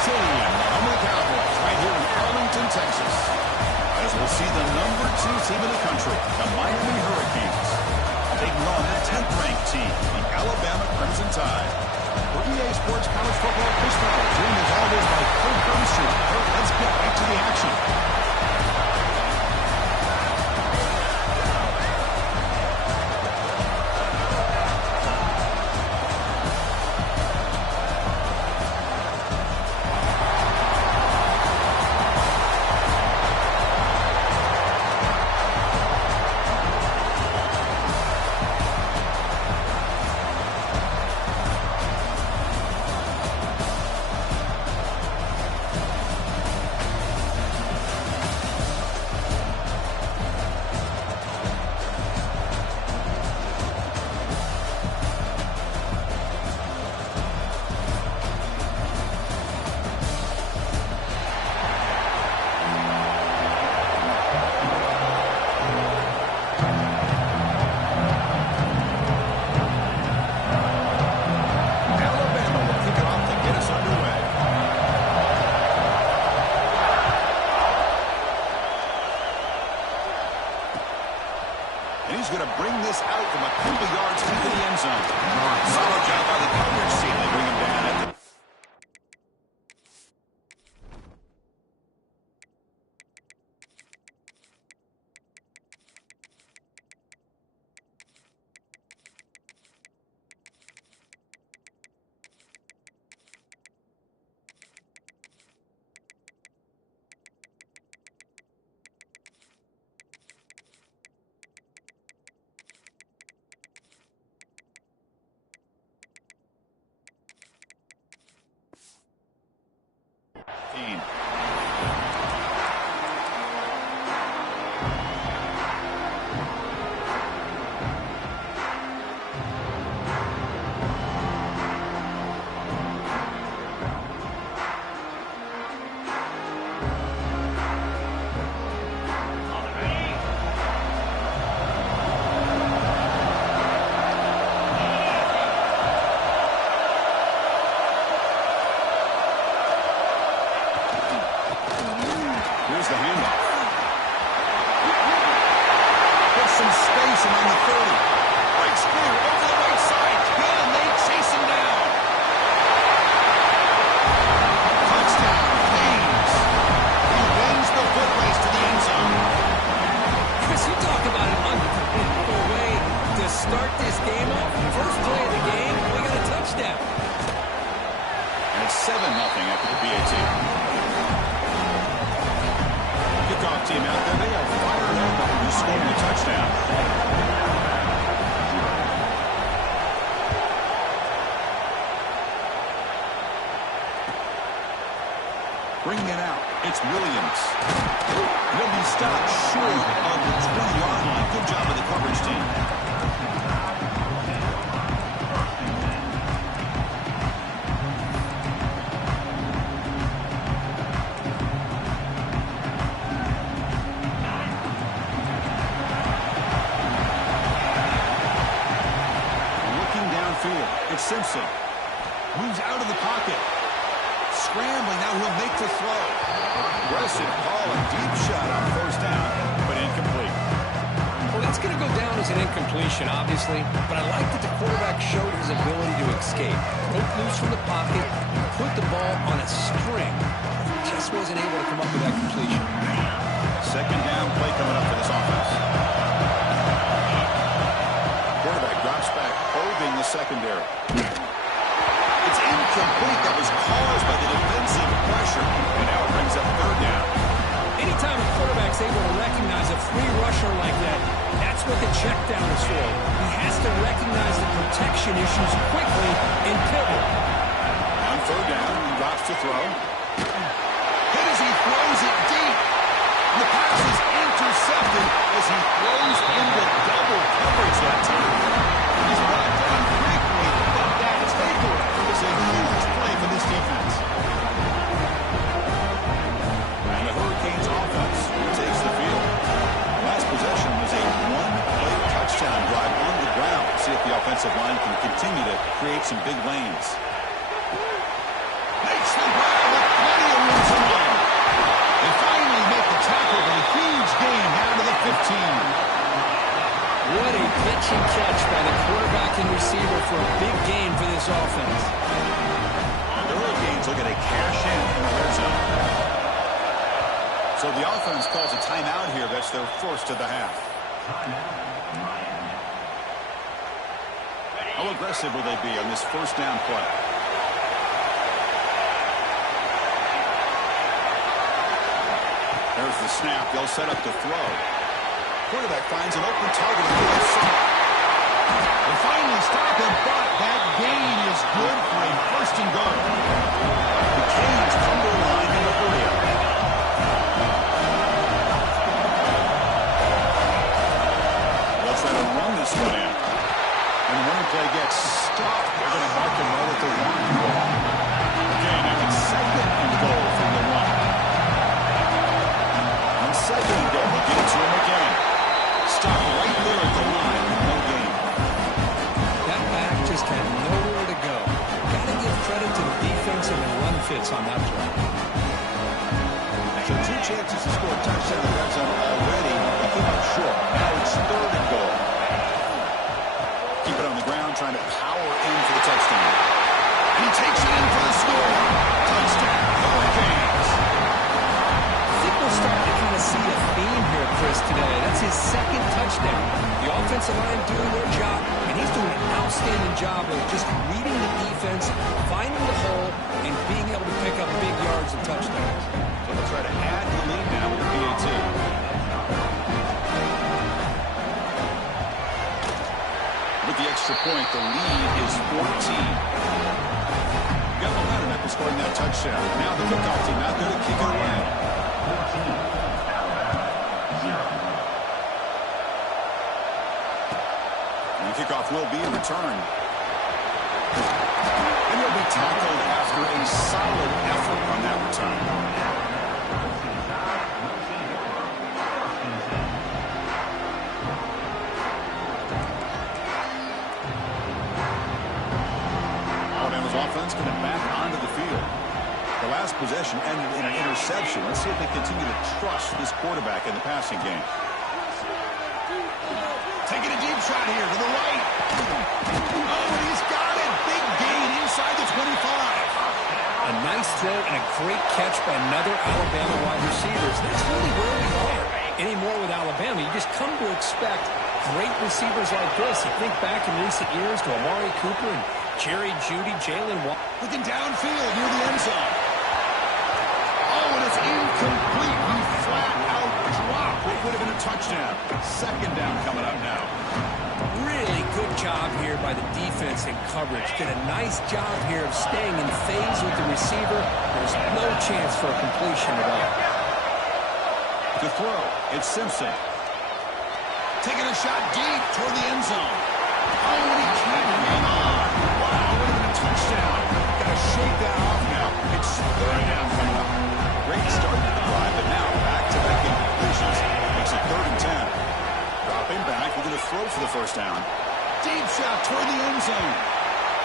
Stadium, the home of the Cowboys, right here in Arlington, Texas. As we'll see the #2 team in the country, the Miami Hurricanes, taking on the 10th-ranked team, the Alabama Crimson Tide. For EA Sports College Football, Chris Farley, joined as always by Kurt Gumstree. Kurt, let's get back to the action. And he's going to bring this out from a couple yards into the end zone. Solid job by the coverage team to bring him down at the team out there, they are fired up after just scoring a touchdown. Bringing it out, it's Williams. He'll be stopped short of the 20-yard line. Good job of the coverage team. Looking downfield, it's Simpson. Moves out of the pocket. Scrambling, now he'll make the throw. Aggressive call, a deep shot on first down, but incomplete. Well, that's going to go down as an incompletion, obviously, but I like that the quarterback showed his ability to escape. Broke loose from the pocket, put the ball on a string. Just wasn't able to come up with that completion. Second down play coming up for this offense. Quarterback drops back, probing the secondary. It's incomplete. That was caused by the defensive pressure. And now it brings up third down. Anytime a quarterback's able to recognize a free rusher like that, that's what the check down is for. He has to recognize the protection issues quickly and pivot. On third down, he drops to throw. Hit as he throws it deep. The pass is intercepted as he throws into double coverage that time. He's brought down quickly, but that takeaway is a huge play for this defense. And the Hurricanes offense takes the field. Last possession was a one-play touchdown drive on the ground. See if the offensive line can continue to create some big lanes. Makes the grab with plenty of room to run. They finally make the tackle, but a huge gain down to the 15. What a pitch and catch by the quarterback and receiver for a big gain for this offense. The Hurricanes looking to cash in the red zone. So the offense calls a timeout here. That's their first of the half. How aggressive will they be on this first down play? There's the snap. They'll set up to throw. Quarterback finds an open target. They finally stop him, but that gain is good for a first and goal. The Canes come to the line in the 40. They'll try to run this one in. And when the play gets stopped, they're going to mark him right at the 1. Okay, now it's second and goal from the 1. On second and goal, they'll get it to him again. Stop right there at the line. No gain. That back just had nowhere to go. Got to give credit to the defensive and run fits on that play. So 2 chances to score a touchdown in the red zone already. They came up short. Now it's third and goal. Keep it on the ground, trying to power in for the touchdown. And he takes it in for the score. Touchdown, Hurricanes. I think we're starting to kind of see a theme here, Chris, today. That's his second touchdown. The offensive line doing their job, and he's doing an outstanding job of just reading the defense, finding the hole, and being able to pick up big yards and touchdowns. So they'll try to add the lead now with the PAT. With the extra point, the lead is 14. Got momentum after scoring that touchdown. Now the kickoff team out there to kick it away. And the kickoff will be returned. And he'll be tackled after a solid effort on that return. Alabama's offense coming back onto the field. The last possession ended in an interception. Let's see if they continue to trust this quarterback in the passing game. Taking a deep shot here to the right. Oh, and he's got it. Big gain inside the 25. A nice throw and a great catch by another Alabama wide receiver. That's really where we are anymore with Alabama. You just come to expect great receivers like this. You think back in recent years to Amari Cooper and Jerry Jeudy, Jalen Waddle. Looking downfield near the end zone. Oh, and it's incomplete. He flat out touchdown. Second down coming up now. Really good job here by the defense in coverage. Did a nice job here of staying in phase with the receiver. There's no chance for a completion at all. To throw, it's Simpson. Taking a shot deep toward the end zone. Oh, and he can't hang on. Wow, would have been a touchdown. Got to shake that off now. It's third down coming up. Great start to the drive, but now back-to-back incompletions. Makes it 3rd and 10. Dropping back, we're going to throw for the first down. Deep shot toward the end zone.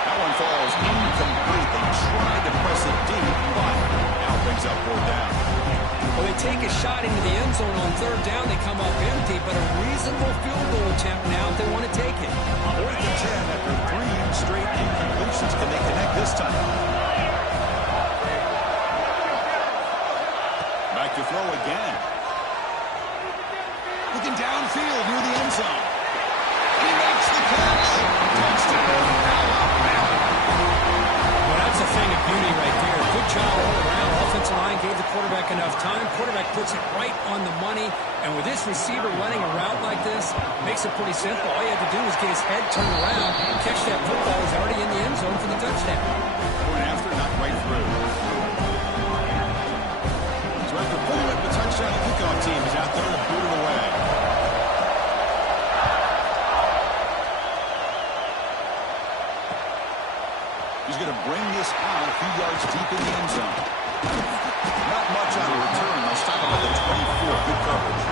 That one falls incomplete. They tried to press it deep, but now brings up 4th down. Well, they take a shot into the end zone on 3rd down. They come up empty, but a reasonable field goal attempt now if they want to take it. 4th and 10 after 3 straight incompletions. Can they connect this time? Back to throw again. Looking downfield near the end zone. He makes the catch. Touchdown, Alabama. Well, that's a thing of beauty right there. Good job all around. Offensive line gave the quarterback enough time. Quarterback puts it right on the money. And with this receiver running a route like this, makes it pretty simple. All you have to do is get his head turned around, catch that football. He's already in the end zone for the touchdown. Going after, not right through. So after pulling up the touchdown, the kickoff team is out there to boot it away. He's going to bring this out a few yards deep in the end zone. Not much on the return. They'll stop him at the 24. Good coverage.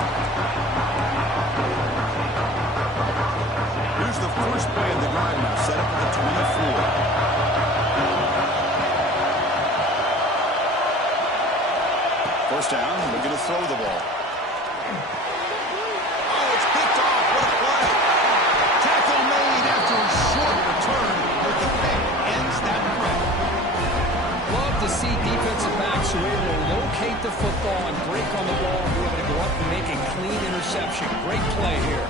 Here's the first play of the drive now. Set up at the 24. First down. We're going to throw the ball. Oh, it's picked off. What a play. Tackle made after a short return with the pick. Ends that play. Love to see defensive backs who are able to locate the football and break on the ball and be able to go up and make a clean interception. Great play here.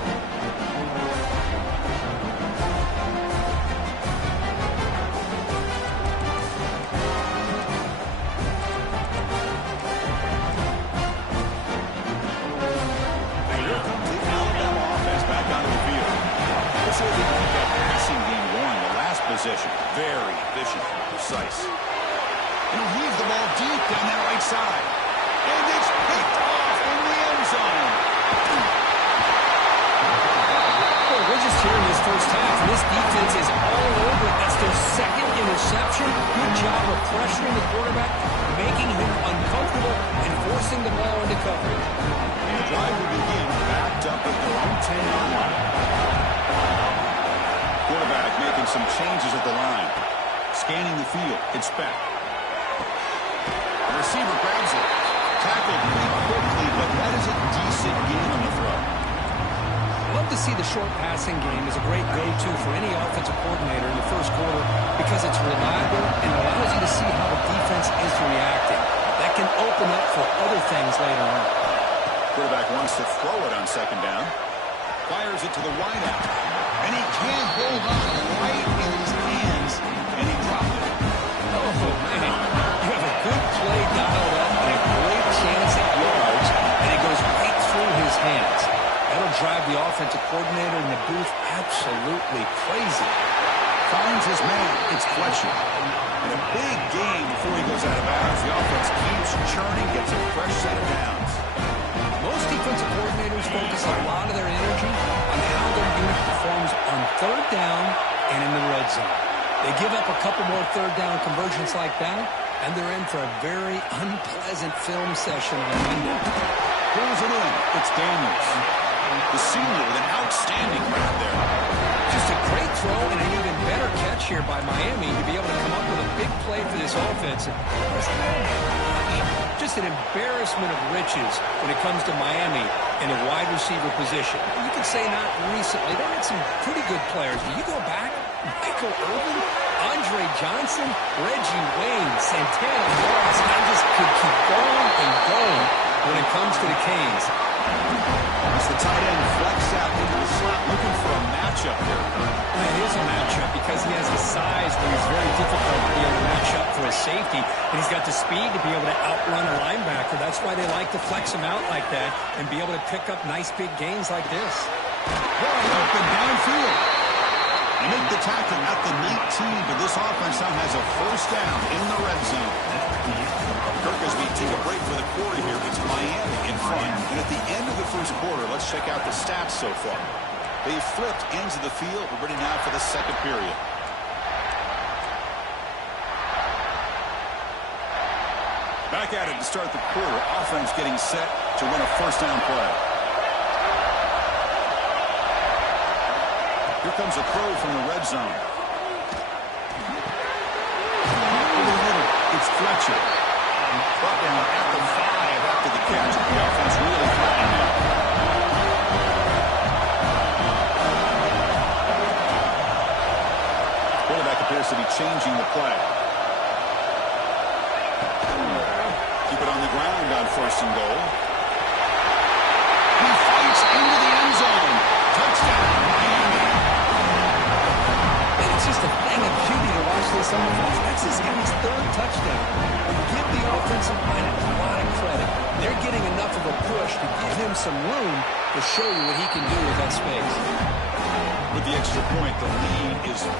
And here comes the Alabama offense back onto the field. This is the passing game won the last possession. Very efficient and precise. And he'll heave the ball deep down that right side. And it's picked off in the end zone. Well, we're just here in this first half, and this defense is all over it. That's their second interception. Good job of pressuring the quarterback, making him uncomfortable, and forcing the ball into coverage. And the drive will begin backed up at their own 10-yard line. Quarterback making some changes at the line. Scanning the field. It's back. The receiver grabs it. Tackled pretty quickly, but that is a decent gain on the throw. Love to see the short passing game as a great go-to for any offensive coordinator in the first quarter because it's reliable and allows you to see how the defense is reacting. That can open up for other things later on. Quarterback wants to throw it on second down. Fires it to the wideout. And he can't hold on right in his hands. And he dropped it. Oh, man. You have a good play dialed up and a great chance at yards, and it goes right through his hands. That'll drive the offensive coordinator in the booth absolutely crazy. Finds his man. It's Fletcher. And a big gain before he goes out of bounds. The offense keeps churning, gets a fresh set of downs. Most defensive coordinators focus a lot of their energy on how their unit performs on 3rd down and in the red zone. They give up a couple more 3rd down conversions like that, and they're in for a very unpleasant film session on Monday. Pulls it in. It's Daniels. The senior with an outstanding grab there. Just a great throw and an even better catch here by Miami to be able to come up with a big play for this offense. Just an embarrassment of riches when it comes to Miami in a wide receiver position. You can say not recently. They had some pretty good players. But you go back, Michael Irvin, Andre Johnson, Reggie Wayne, Santana Moss. I just could keep going and going when it comes to the Canes. As the tight end flexed out into the slot, looking for a matchup there. It is a matchup because he has the size, but he's very difficult to be able to match up for a safety, and he's got the speed to be able to outrun a linebacker. That's why they like to flex him out like that and be able to pick up nice big gains like this. Wide open downfield. They make the tackle at the 19, but this offense now has a first down in the red zone. Kirk, as we take a break for the quarter here, it's Miami in front. And at the end of the first quarter, let's check out the stats so far. They flipped ends of the field. We're ready now for the second period. Back at it to start the quarter. Offense getting set to run a first down play. Here comes a throw from the red zone. It's Fletcher. Brought down at the 5 after the catch. The offense really threatening now. Quarterback appears to be changing the play. Keep it on the ground on first and goal. He fights into the end zone. Touchdown, Miami. And it's just a thing of beauty to watch this offense. That's his guy's third touchdown. Give the offensive line a lot of credit. They're getting enough of a push to give him some room to show you what he can do with that space. With the extra point, the lead is 14.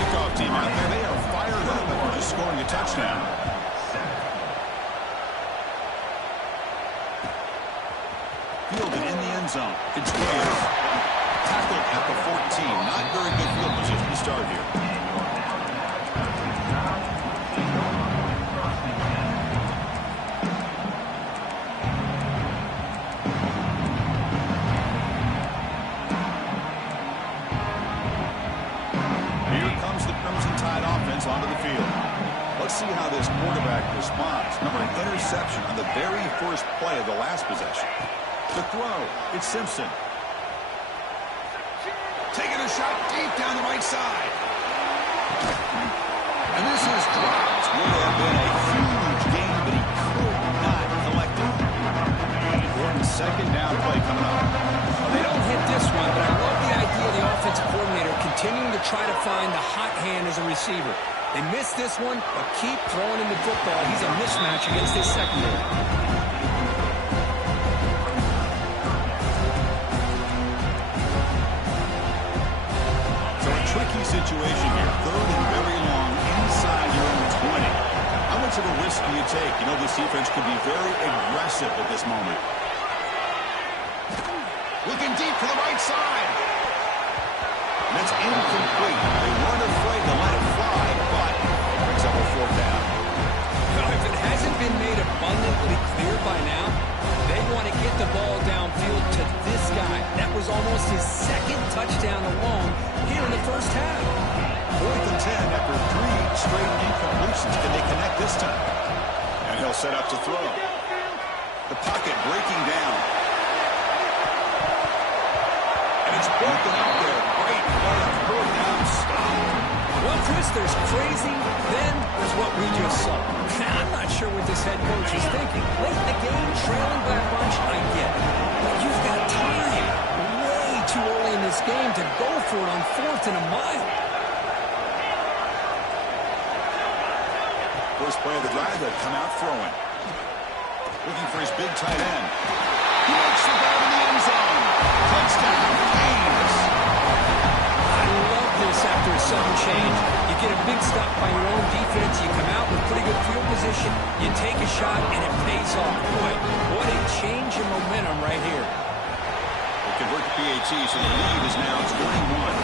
Kickoff team out there, they are fired up after just scoring a touchdown. Fielded in the end zone. It's Williams. Tackled at the 14. Not very good field position to start here. Onto the field. Let's see how this quarterback responds. Number, an interception on the very first play of the last possession. The throw, it's Simpson. Taking a shot deep down the right side. And this is dropped. Would have been a huge game, but he could not collect it. Important second down play coming up. They don't hit this one, but I love the idea of the offensive coordinator continuing to try to find the hot hand as a receiver. They missed this one, but keep throwing him the football. He's a mismatch against his secondary. So a tricky situation here. Third and very long inside your own 20. How much of a risk do you take? You know, this defense could be very aggressive at this moment. Looking deep to the right side. And that's incomplete. They weren't afraid to let it fly, but brings up a fourth down. Now, if it hasn't been made abundantly clear by now, they want to get the ball downfield to this guy. That was almost his second touchdown alone here in the first half. 4th and 10 after 3 straight incompletions. Can they connect this time? And he'll set up to throw. The pocket breaking down. And it's broken out there. Great play on 4th down stop. Well, Chris, there's crazy, then there's what we just saw. I'm not sure what this head coach is thinking. Late in the game, trailing by a bunch, I get it. But you've got time. Way too early in this game to go for it on 4th and a mile. First play of the drive, they'll come out throwing. Looking for his big tight end. He makes the ball to the end zone. Touchdown, Canes. I love this after a sudden change. You get a big stop by your own defense. You come out with pretty good field position. You take a shot, and it pays off. Boy, what a change in momentum right here. They convert to PAT, so the lead is now 21.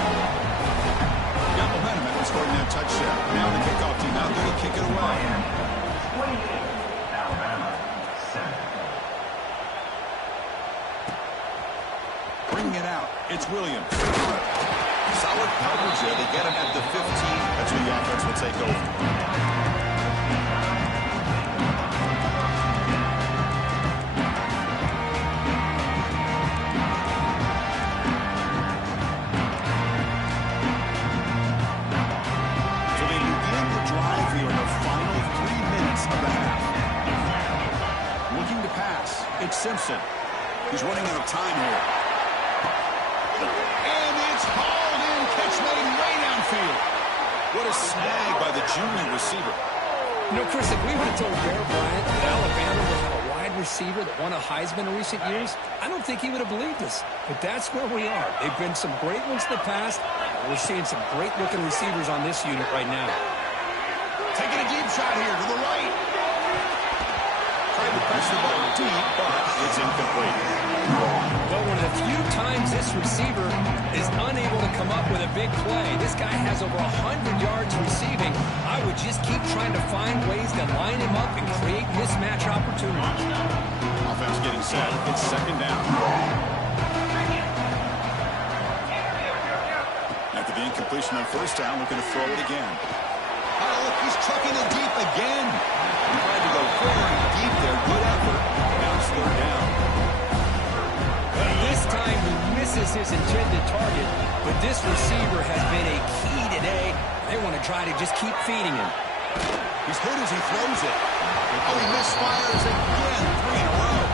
Got momentum after scoring that touchdown. Now the kickoff team out there to kick it away. Bringing it out, it's Williams. Solid coverage there. They get him at the 15. That's where the offense will take over. Wilson. He's running out of time here. And it's hauled in. Catch made way downfield. What a snag by the junior receiver. You know, Chris, if we would have told Bear Bryant that Alabama would have a wide receiver that won a Heisman in recent years, I don't think he would have believed us. But that's where we are. They've been some great ones in the past. We're seeing some great-looking receivers on this unit right now. Taking a deep shot here to the right. Tried to push the ball deep, but it's incomplete. Well, one of the few times this receiver is unable to come up with a big play. This guy has over 100 yards receiving. I would just keep trying to find ways to line him up and create mismatch opportunities. Offense getting set. It's second down. After the incompletion on first down, looking to throw it again. Oh, look, he's chucking it deep again. He tried to go very deep there. Good effort. Now it's third down. This time he misses his intended target, but this receiver has been a key today. They want to try to just keep feeding him. He's hit as he throws it. Oh, he misfires again. 3 in a row.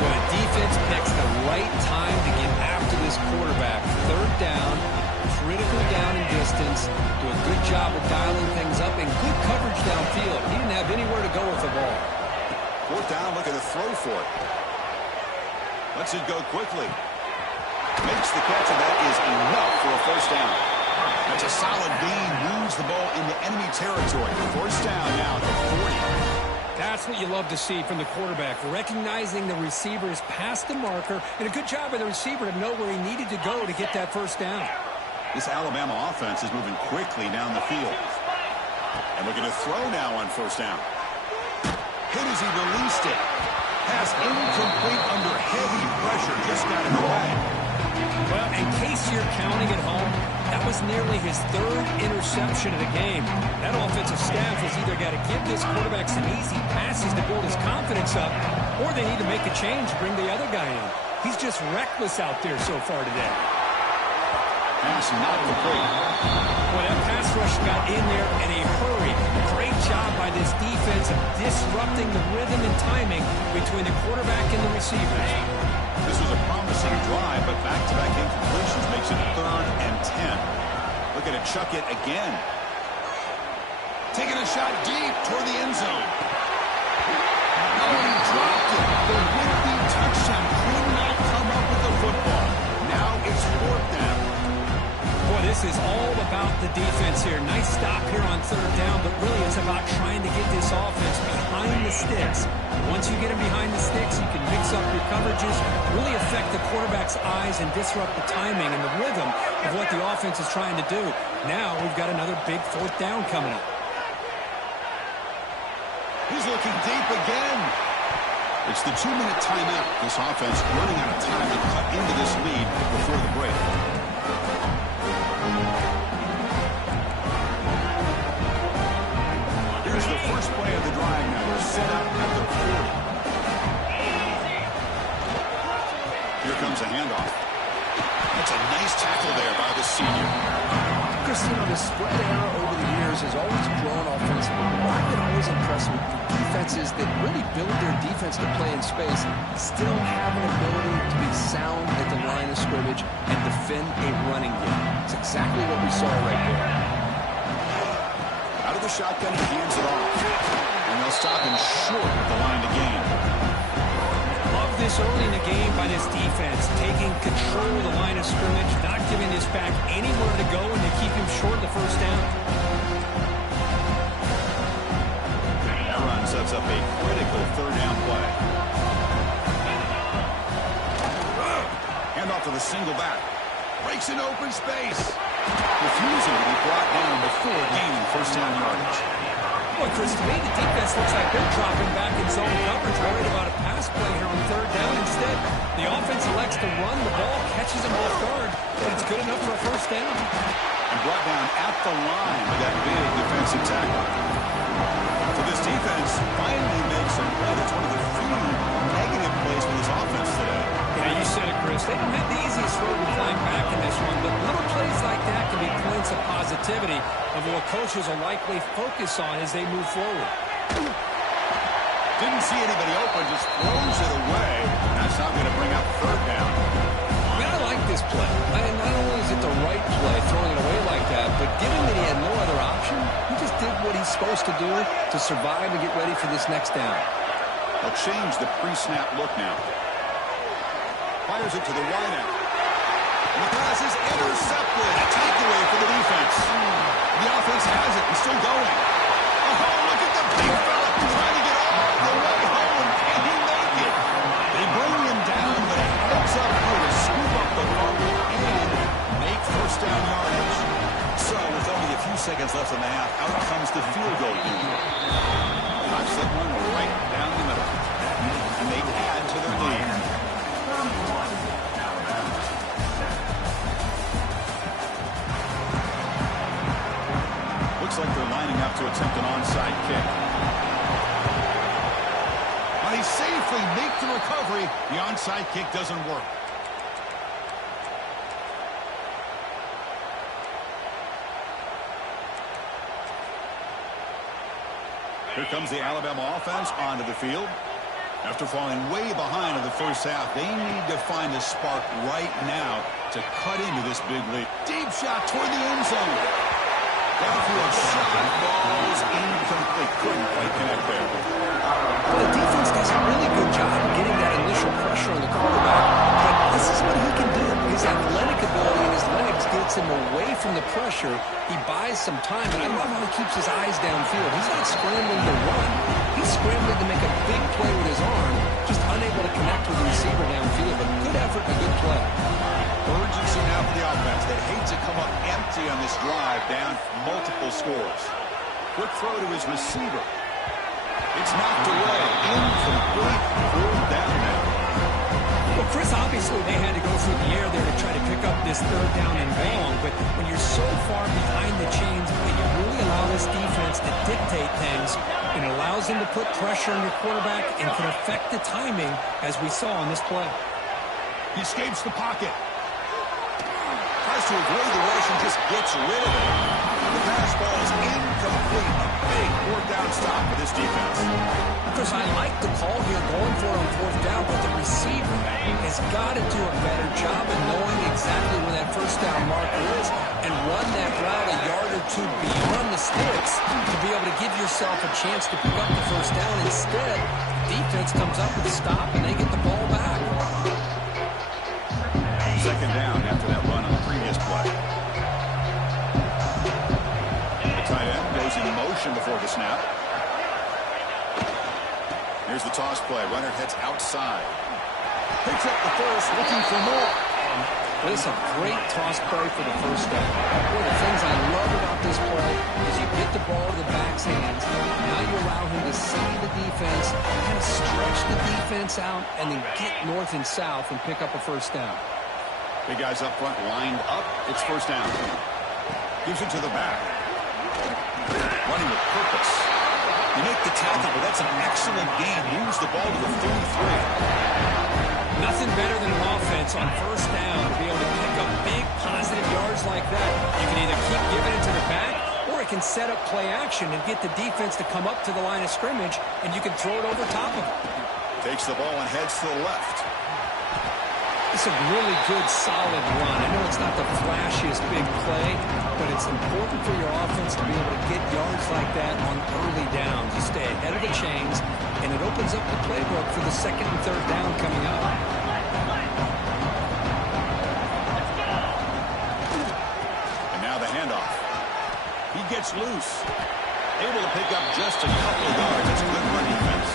Well, the defense picks the right time to get after this quarterback. Third down, critical down in distance. Do a good job of dialing things up and good coverage downfield. He didn't have anywhere to go with the ball. Fourth down, looking to throw for it. Lets it go quickly. Makes the catch, and that is enough for a first down. That's a solid gain. Moves the ball into enemy territory. First down now to 40. That's what you love to see from the quarterback, recognizing the receiver is past the marker, and a good job by the receiver to know where he needed to go to get that first down. This Alabama offense is moving quickly down the field. And looking to throw now on first down. Hit as he released it. Pass incomplete under heavy pressure. Just got in the way. Well, in case you're counting at home, that was nearly his third interception of the game. That offensive staff has either got to give this quarterback some easy passes to build his confidence up, or they need to make a change to bring the other guy in. He's just reckless out there so far today. Pass not complete. Well, that pass rush got in there in a hurry. Great job by this defense of disrupting the rhythm and timing between the quarterback and the receivers. This was a promising drive, but back-to-back incompletions makes it 3rd and 10. Looking to chuck it again. Taking a shot deep toward the end zone. Oh, he dropped it. The would-be touchdown could not come up with the football. Now it's 4th down. Boy, this is all about the defense here. Nice stop here on 3rd down, but really it's about trying to get this offense behind the sticks. Once you get them behind the sticks, you can mix up your coverages, really affect the quarterback's eyes and disrupt the timing and the rhythm of what the offense is trying to do. Now we've got another big 4th down coming up. He's looking deep again. It's the 2-minute timeout. This offense running out of time to cut into this lead before the break. Here's the first play of the drive now. We're set up at the 40. Here comes a handoff. That's a nice tackle there by the senior. Chris, you know, the spread era over the years has always grown offensively. What I've been always impressed with the defenses that really build their defense to play in space still have an ability to be sound at the line of scrimmage and defend a running game. It's exactly what we saw right there. Out of the shotgun, he hands it off. And they'll stop him short at the line to gain. Love this early in the game by this defense, taking control of the line of scrimmage, not giving this back anywhere to go, and to keep him short of the first down. That run sets up a critical 3rd down play. Hand off to the single back. Breaks in open space. Refusing to be brought down before gaining first down yardage. Boy, Chris, to me, the defense looks like they're dropping back in zone coverage, worried about a pass play here on 3rd down. Instead, the offense elects to run the ball, catches them off guard, but it's good enough for a first down. And brought down at the line with that big defensive tackle. So this defense finally makes a play. That's one of the few negative plays for this offense today. Yeah, you said it, Chris. They don't have the easiest road to climb back in this one, but little plays like that can be points of positivity of what coaches will likely focus on as they move forward. Didn't see anybody open, just throws it away. That's not going to bring up third down. I mean, I like this play. Not only is it the right play, throwing it away like that, but given that he had no other option, he just did what he's supposed to do to survive and get ready for this next down. They'll change the pre-snap look now. Fires it to the wide out. And the pass is intercepted. A takeaway for the defense. The offense has it and still going. Oh, look at the big fella trying to get all the way home. Can he make it? They bring him down, but it heads up here to scoop up the fumble and make first down yardage. So, with only a few seconds left in the half, out comes the field goal unit. Knocks that one right down the middle. And they add to their lead. Looks like they're lining up to attempt an onside kick. But he safely makes the recovery. The onside kick doesn't work. Here comes the Alabama offense onto the field. After falling way behind in the first half, they need to find a spark right now to cut into this big lead. Deep shot toward the end zone. Downfield shot, ball is incomplete. Couldn't quite connect there. Well, the defense does a really good job getting that initial pressure on the quarterback, but this is what he can do. His athletic ability and his legs gets him away from the pressure. He buys some time, and I love how he keeps his eyes downfield. He's not scrambling to run. He's scrambling to make a big play with his arm, just unable to connect with the receiver downfield. But good effort and a good play. Urgency now for the offense. They hate to come up empty on this drive, down multiple scores. Quick throw to his receiver. It's knocked away. Incomplete. Fourth down now. Well, Chris, obviously they had to go through the air there to try to pick up this third down and long, but when you're so far behind the chains, you really allow this defense to dictate things. It allows them to put pressure on your quarterback and can affect the timing, as we saw on this play. He escapes the pocket. Tries to avoid the rush and just gets rid of it. The pass ball is incomplete. A big fourth down stop for this defense. Because I like the call here going for it on fourth down, but the receiver has got to do a better job of knowing exactly where that first down marker is and run that route a yard or two beyond the sticks to be able to give yourself a chance to pick up the first down. Instead, defense comes up with a stop and they get the ball back. Second down after that run on the previous play. The tight end goes in motion before the snap. Here's the toss play. Runner heads outside. Picks up the first, looking for more. This is a great toss play for the first down. One of the things I love about this play is you get the ball to the back's hands. Now you allow him to see the defense, kind of stretch the defense out, and then get north and south and pick up a first down. Big guys up front lined up. It's first down. Gives it to the back. Running with purpose. You make the tackle, but that's an excellent gain. Moves the ball to the 33. Nothing better than an offense on first down to be able to pick up big positive yards like that. You can either keep giving it to the back, or it can set up play action and get the defense to come up to the line of scrimmage, and you can throw it over top of it. Takes the ball and heads to the left. It's a really good, solid run. I know it's not the flashiest big play, but it's important for your offense to be able to get yards like that on early downs. You stay ahead of the chains, and it opens up the playbook for the second and third down coming up. And now the handoff. He gets loose. Able to pick up just a couple of yards. That's good for defense.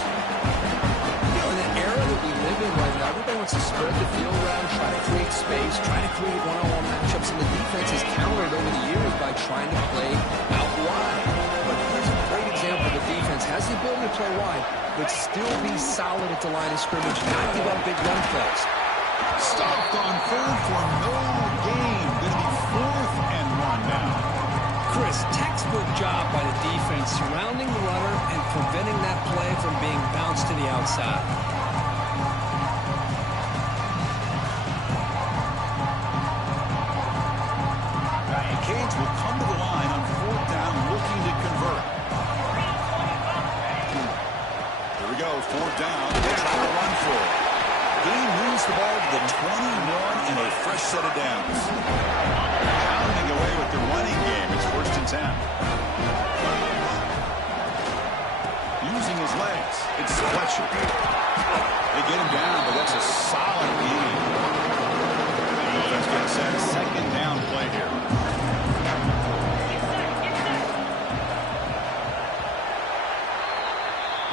You know, in the era that we live in right now, everybody wants to spread the field around, try to create space, try to create one-on-one matchups, and the defense has countered over the years by trying to play out wide. But here's a great example. The defense has the ability to play wide, but still be solid at the line of scrimmage, not give up big run plays. Stopped on third for no gain. Going to be 4th and 1 now. Chris, textbook job by the defense surrounding the runner and preventing that play from being bounced to the outside. The Canes will come to the line on 4th down, looking to convert. Here we go, the ball to the 21 and a fresh set of downs. Pounding away with the running game. It's 1st and 10. Using his legs. It's Fletcher. They get him down, but that's a solid lead. The offense gets set. 2nd down play here.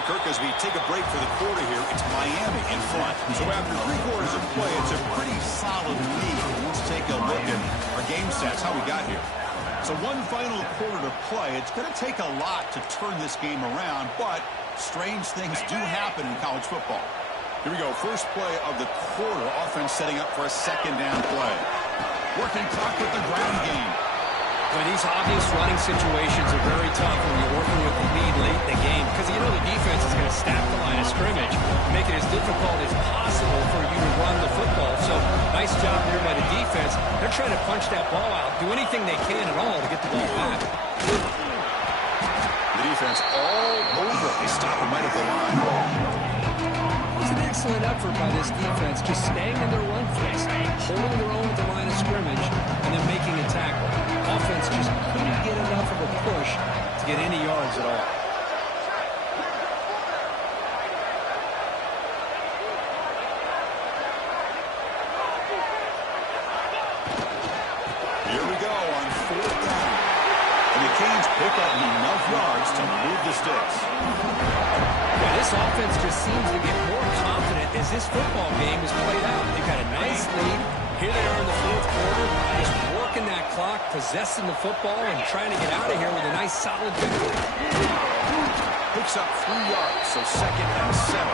Kirk, as we take a break for the quarter here, it's Miami in front. So after 3 quarters of play, it's a pretty solid lead. Let's take a look at our game stats, how we got here. So 1 final quarter to play. It's going to take a lot to turn this game around, but strange things do happen in college football. Here we go. First play of the quarter. Offense setting up for a 2nd down play. Working clock with the ground game. Well, these obvious running situations are very tough when you're working with the lead late in the game because you know the defense is going to stack the line of scrimmage, make it as difficult as possible for you to run the football. So nice job there by the defense. They're trying to punch that ball out, do anything they can at all to get the ball back. The defense all over. They stop him right at the line. It's an excellent effort by this defense, just staying in their run fence, holding their own at the line of scrimmage, and then making a tackle. Offense just couldn't get enough of a push to get any yards at all. Here we go on 4th down. And the Canes pick up enough yards to move the sticks. Yeah, this offense just seems to get more confident as this football game is played out. They've got a nice lead. Here they are in the 4th quarter, just working that clock, possessing the football, and trying to get out of here with a nice, solid victory. Picks up 3 yards, so 2nd and 7.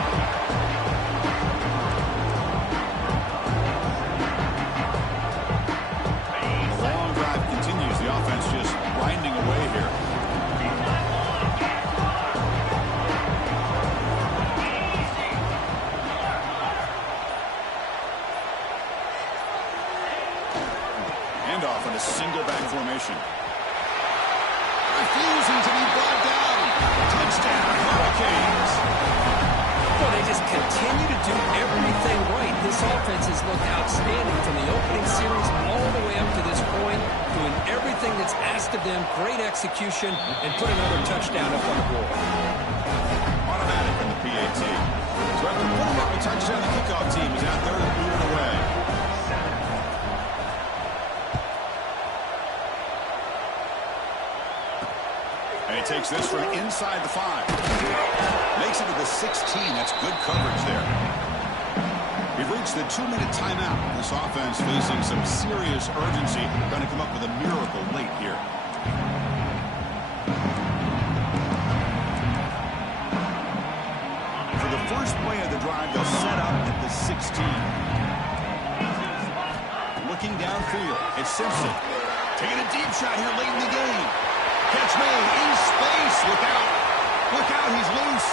The long drive continues. The offense just grinding away here. Handoff in a single back formation. Refusing to be brought down. Touchdown, Hurricanes. Well, they just continue to do everything right. This offense has looked outstanding from the opening series all the way up to this point, doing everything that's asked of them, great execution, and put another touchdown up on the board. Automatic in the PAT. So after putting up a touchdown, the kickoff team is out there to boot it away. And he takes this from inside the 5. Makes it to the 16. That's good coverage there. We've reached the 2-minute timeout. This offense facing some serious urgency. Trying to come up with a miracle late here. For the first play of the drive, they'll set up at the 16. Looking downfield, it's Simpson. Taking a deep shot here late in the game. Catch made in space. Look out. Look out. He's loose.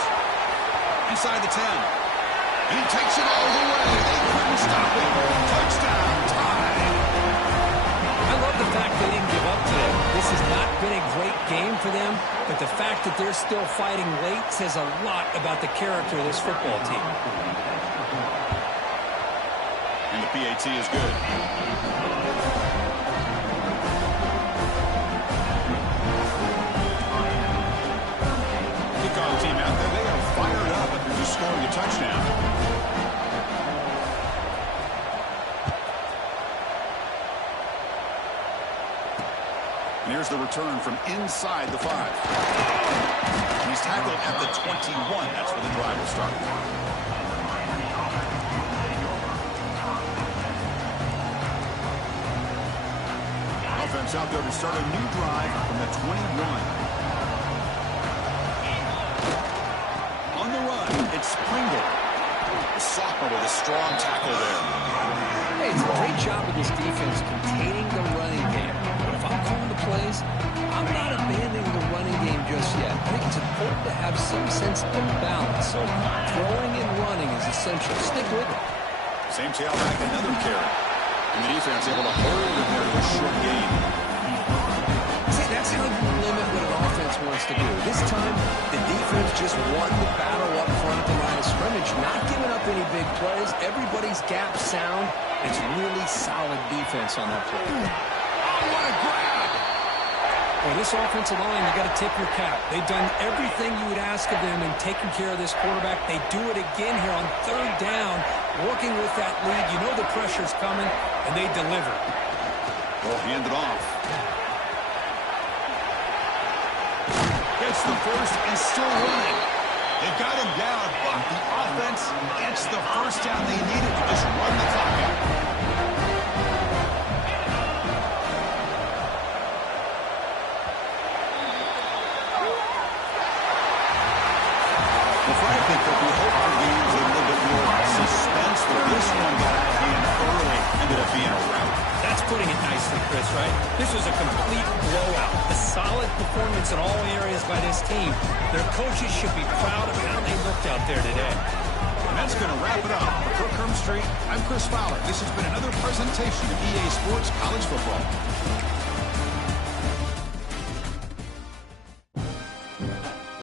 Inside the 10. And he takes it all the way. They couldn't stop him. Touchdown. Tie. I love the fact they didn't give up today. This has not been a great game for them, but the fact that they're still fighting late says a lot about the character of this football team. And the PAT is good. Kickoff team out there, they are fired up after just scoring a touchdown. And here's the return from inside the 5. And he's tackled at the 21. That's where the drive will start. Offense out there to start a new drive from the 21. On the run, it's Pringle. The sophomore with a strong tackle there. Hey, it's a great job of this defense containing the running game. But if I'm calling the plays, I'm not abandoning the running game just yet. I think it's important to have some sense of balance. So throwing and running is essential. Stick with it. Same tailback, another carry. And the defense able to hold in there with a short gain. See, that's how you limit what an offense wants wants to do. This time, the defense just won the battle up front at the line of scrimmage, not giving up any big plays. Everybody's gap sound. It's really solid defense on that play. Oh, what a grab! Well, this offensive line, you got to tip your cap. They've done everything you would ask of them in taking care of this quarterback. They do it again here on third down, working with that lead. You know the pressure's coming, and they deliver. They'll hand it off. Gets the first and still running. They've got him down, but the offense gets the first down they needed to just run the clock out. Well, Frank, I think that we hope for games a little bit more suspense, but this one got out of hand early, ended up being a rout. That's putting it nicely, Chris, right? This was a complete blowout. A solid performance in all areas by this team. Their coaches should be proud of how they looked out there today. And that's going to wrap it up. For Kirk Herbstreit, I'm Chris Fowler. This has been another presentation of EA Sports College Football.